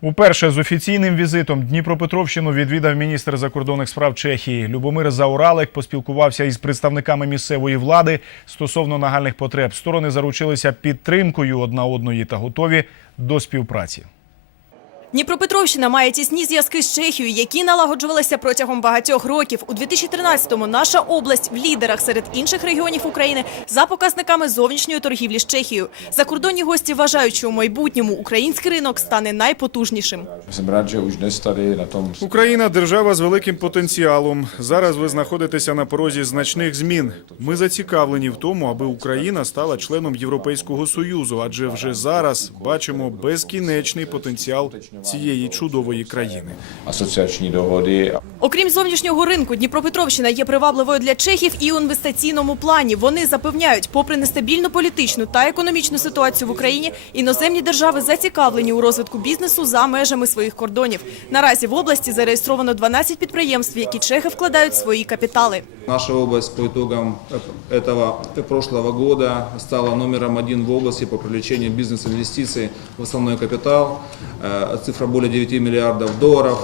Уперше з офіційним візитом Дніпропетровщину відвідав міністр закордонних справ Чехії. Любомир Зауралик поспілкувався із представниками місцевої влади стосовно нагальних потреб. Сторони заручилися підтримкою одна одної та готові до співпраці. Дніпропетровщина має тісні зв'язки з Чехією, які налагоджувалися протягом багатьох років. У 2013-му наша область в лідерах серед інших регіонів України за показниками зовнішньої торгівлі з Чехією. Закордонні гості вважають, що у майбутньому український ринок стане найпотужнішим. Україна держава з великим потенціалом. Зараз ви знаходитеся на порозі значних змін. Ми зацікавлені в тому, аби Україна стала членом Європейського союзу, адже вже зараз бачимо безкінечний потенціал цієї чудової країни. Асоціаційні dohody Окрім зовнішнього ринку, Дніпропетровщина є привабливою для чехів і у інвестиційному плані. Вони запевняють, попри нестабільну політичну та економічну ситуацію в Україні, іноземні держави зацікавлені у розвитку бізнесу за межами своїх кордонів. Наразі в області зареєстровано 12 підприємств, які чехи вкладають свої капітали. Наша область по итогам этого прошлого года стала номером один в области по привлечению бизнес-инвестиций в основной капитал. Э, Цифра более 9 миллиардов долларов.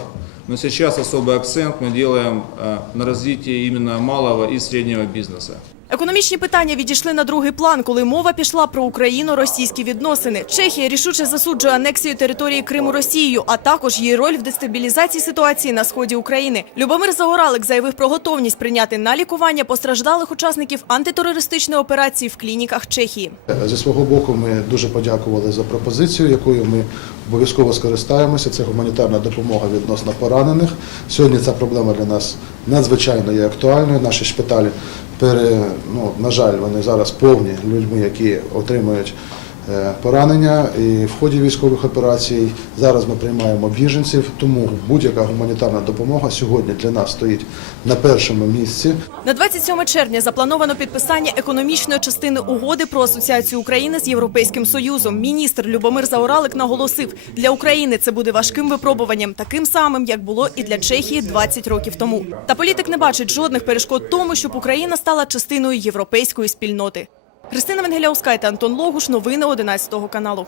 Но сейчас особый акцент мы делаем э, на развитие именно малого и среднего бизнеса. Економічні питання відійшли на другий план, коли мова пішла про Україно-російські відносини. Чехія рішуче засуджує анексію території Криму Росією, а також її роль в дестабілізації ситуації на сході України. Любомир Загоралик заявив про готовність прийняти на лікування постраждалих учасників антитерористичної операції в клініках Чехії. Зі свого боку, ми дуже подякували за пропозицію, якою ми обов'язково скористаємося. Це гуманітарна допомога відносно поранених. Сьогодні ця проблема для нас надзвичайно є актуальною. Наші шпиталі, пере, ну, на жаль, вони зараз повні людьми, які отримують поранення. І в ході військових операцій зараз ми приймаємо біженців, тому будь-яка гуманітарна допомога сьогодні для нас стоїть на першому місці. На 27 червня заплановано підписання економічної частини угоди про асоціацію України з Європейським Союзом. Міністр Любомир Зауралик наголосив, для України це буде важким випробуванням, таким самим, як було і для Чехії 20 років тому. Та політик не бачить жодних перешкод тому, щоб Україна стала частиною європейської спільноти. Христина Венгеляускайте, Антон Логуш. Новини 11 каналу.